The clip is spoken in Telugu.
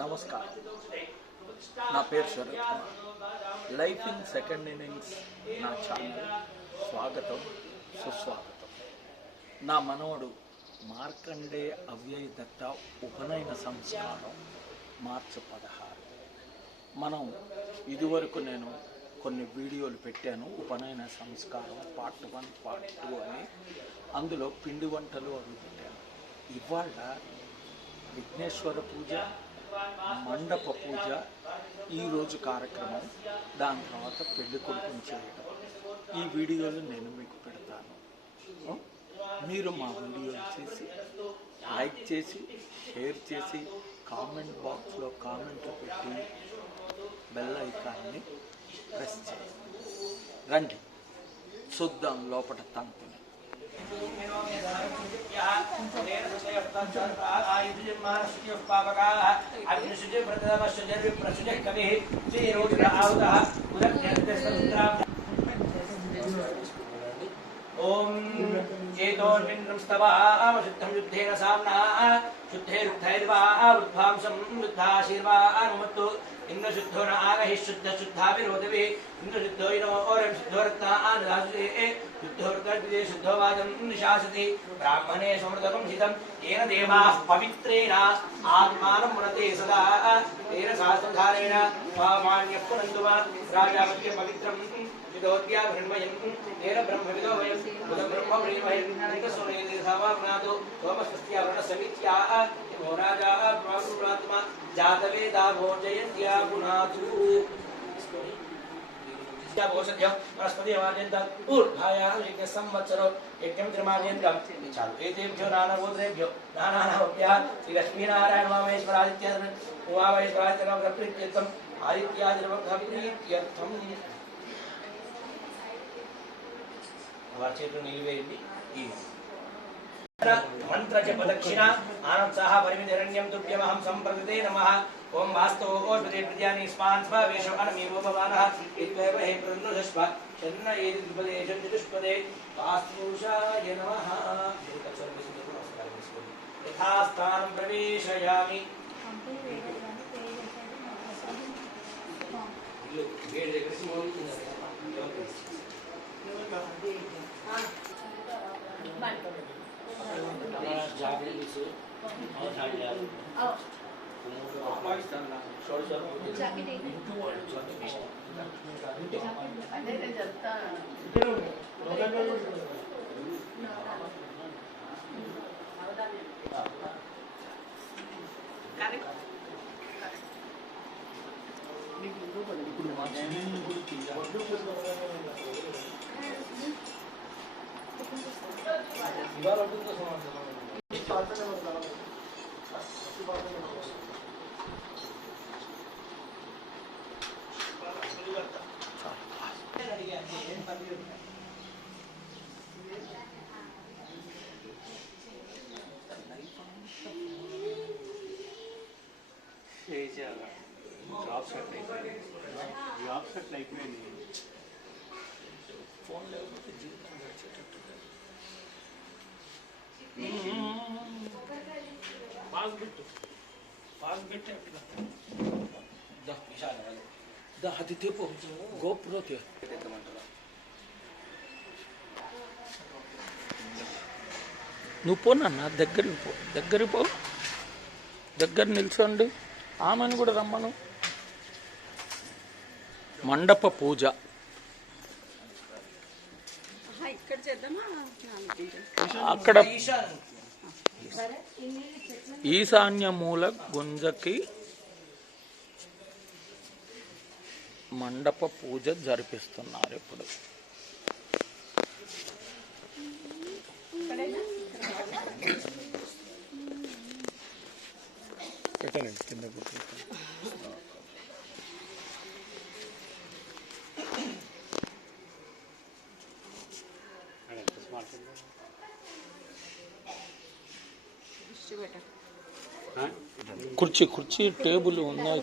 నమస్కారం. నా పేరు Sharath Kumar. Life in Second Innings నా ఛానల్ స్వాగతం, సుస్వాగతం. నా మనవడు మార్కండే అవ్యయ దత్త ఉపనయన సంస్కారం మార్చి 16. మనం ఇదివరకు నేను కొన్ని వీడియోలు పెట్టాను. ఉపనయన సంస్కారం పార్ట్ 1, పార్ట్ 2 అని. అందులో పిండి వంటలు అవి పెట్టాను. ఇవాళ విఘ్నేశ్వర పూజ, మండప పూజ ఈరోజు కార్యక్రమం. దాని తర్వాత పెళ్లి కొడుకుని చేయడం. ఈ వీడియోలు నేను మీకు పెడతాను. మీరు మా వీడియోలు చేసి లైక్ చేసి, షేర్ చేసి, కామెంట్ బాక్స్లో కామెంట్లు పెట్టి బెల్ ఐకాన్ని ప్రెస్ చేయండి. రండి చూద్దాం లోపల తంతుని. ఓం చేతోన్మింద్రం స్తవామశుద్ధం యుద్ధేన సామ్నా శుద్ధైరుద్ధైర్వా వృద్ధాంసం వృద్ధాశీర్వానుమత్తు ఇంద్రశుద్ధో నాగహి శుద్ధశుద్ధావిరోధవే ఇంద్రశుద్ధోయినో ఓరం శుద్ధోరత్నాదాసే శుద్ధోర్తద్విదే శుద్ధోవాదం నిశాసతి బ్రాహ్మణే సమృతకం హితం ఏన దేవాః పవిత్రేణ ఆత్మానం మునతే సదా తేన శాస్త్రధారేణ స్వామాన్యః పునంతు వా రాజాపత్య పవిత్రం విదోద్యాభిర్మయం తేన బ్రహ్మవిదో వయం బుధం బ్రహ్మవృణీమయం ఇంద్రసోనేతి సావాగ్నాతో సోమస్వస్త్యావరణ సమిత్యా ఓ రాజా ప్రాగురాత్మా జాతవేదా భోజయంత్యా గుణాతు భోషద్యం వనస్పతి వాద్యంతం ఊర్ధ్వాయాం యజ్ఞ సంవత్సరో యజ్ఞం త్రిమాద్యంతం చాలు ఏతేభ్యో నానాగోత్రేభ్యో నానానవభ్యః శ్రీ లక్ష్మీనారాయణ ఉమామహేశ్వరాదిత్య ఉమామహేశ్వరాదిత్యం ఆదిత్యాదిర్వగ్రహప్రీత్యర్థం వారి చేతులు నిలివేయండి. ఈ మంత్ర జప దక్షిణ ఆనందసహ పరిమితిరణ్యం తుభ్యమహం సంప్రదితే నమః. ఓం వాస్తవ ఓర్పదే ప్రజాని స్మాన్ స్వేషో అనమీవో భవానః ఇత్వేవ హే ప్రనుషస్వ చన్న ఏది ద్విపదేశం చతుష్పదే వాస్తూషాయ నమః. యథాస్థానం ప్రవేశయామి. ఇప్పుడు మా చిన్న గుడికి ఇవాళ జాబ్ సెట్ అయిపోయింది. ఫోన్ లేకపోతే జీవితం గడిచేటట్టుగా అది తెప్పు గోపురం నువ్వు పోనన్నా దగ్గరికి పో దగ్గర నిల్చోండి. ఆమెను కూడా రమ్మను. మండప పూజ అక్కడ ఈశాన్య మూల గుంజకి మండప పూజ జరిపిస్తున్నారు ఇప్పుడు. పెట్టండి కింద కుర్చీ టేబుల్ ఉన్నాయి.